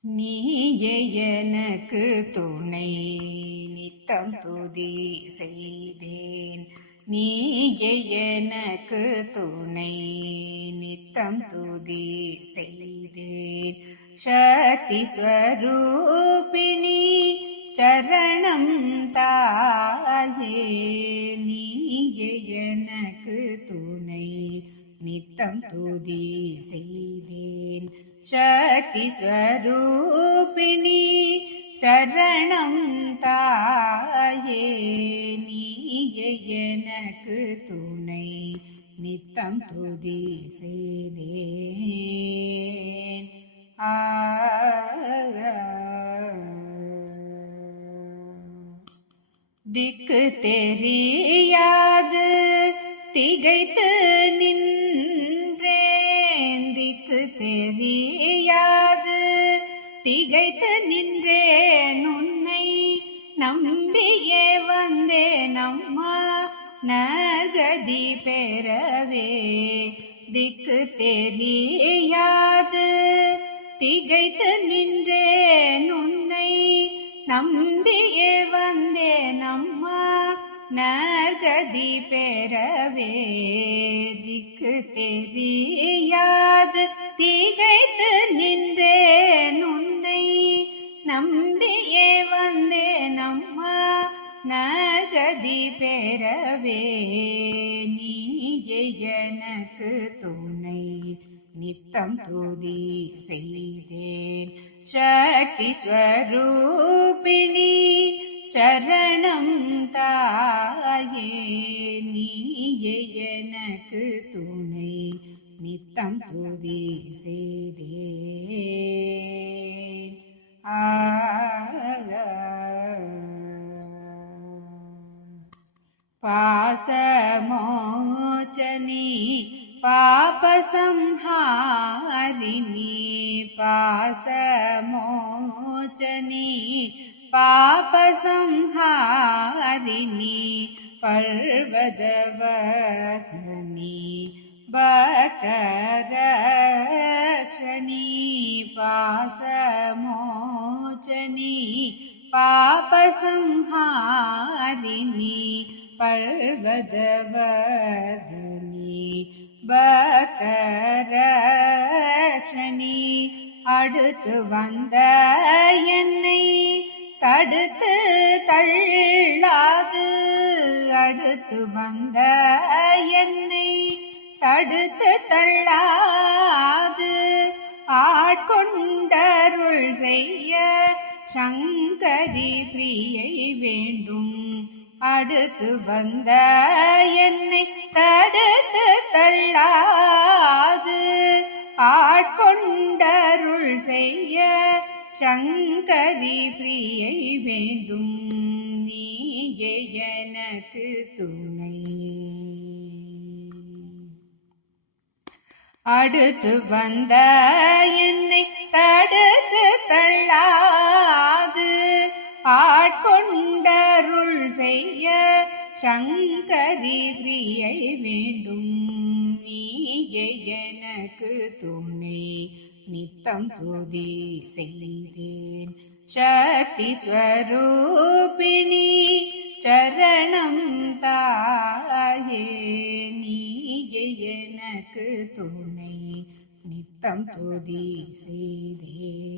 நீயே எனக்கு துணை நித்தம் துதி செய்தேன். நீயே எனக்கு துணை நித்தம் துதி செய்தேன். சக்தி ஸ்வரூபிணி சரணம் தாயே. நீயே எனக்கு துணை நித்தம் துதி செய்தேன். சக்தி ஸ்வரூபிணி சரணம் தாயே. நீயே எனக்கு துணை நித்தம் துதி செய்தேன். திக்கு தெரியாது திகைத்து நின்றேன். திக்கு தெரியாது திகைத்து நின்றேன். உன்னை நம்பியே வந்தேன் அம்மா நற்கதி பெறவே. திக்கு தெரியாது திகைத்து நின்றேன். உன்னை நம்பியே வந்தேன் அம்மா நற்கதி பெறவே. திக்கு தெரியாது திகைத்து நின்றேன். உன்னை நம்பியே வந்தேன் அம்மா நற்கதி பெறவே. நீயே எனக்கு துணை நித்தம் துதி செய்தேன். சக்தி ஸ்வரூபிணி சரணம் தாயே. நீயே எனக்கு துணை நித்தம் துதி செய்தேன். பாசமோச்சனி பாபசம்ஹாரிணி. பாசமோச்சனி பாபசம்ஹாரிணி. பர்வதவர்ணி பக்தரக்ஷணி. பாசமோச்சனி பாபசம்ஹாரிணி. பர்வதவர்ணி பக்தரக்ஷணி. அடுத்து வந்த என்னை தடுத்து தள்ளாது. அடுத்து வந்த என்னை தடுத்து தள்ளாது. ஆட்கொண்டருள் செய்ய சங்கரி பிரியை வேண்டும். அடுத்து வந்த என்னை தடுத்து தள்ளாது. ஆட்கொண்டருள் செய்ய சங்கரி பிரியை வேண்டும். நீயே எனக்கு துணை. அடுத்து வந்த என்னை தடுத்து தள்ளாது. ஆட்கொண்டருள் செய்ய சங்கரி பிரியை வேண்டும். நீயே எனக்கு துணை நித்தம் துதி செய்தேன். சக்தி ஸ்வரூபிணி சரணம் தாயே. நீயே எனக்கு துணை நித்தம் துதி செய்தேன்.